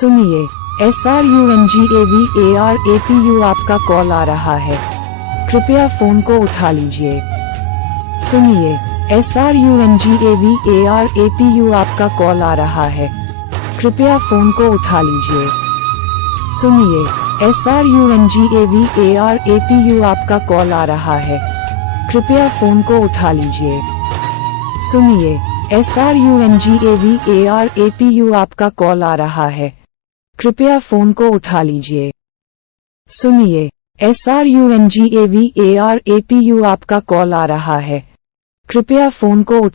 सुनिए, SRUNGAVARAPU आपका call आ रहा है, कृपया फोन को उठा लीजिए। सुनिए, SRUNGAVARAPU आपका कॉल आ रहा है, कृपया फोन को उठा लीजिए। सुनिए, SRUNGAVARAPU आपका कॉल आ रहा है, कृपया फोन को उठा लीजिए। सुनिए, SRUNGAVARAPU आपका कॉल आ रहा है, कृपया फोन को उठा लीजिए। सुनिए, SRUNGAVARAPU आपका कॉल आ रहा है, कृपया फोन को उठा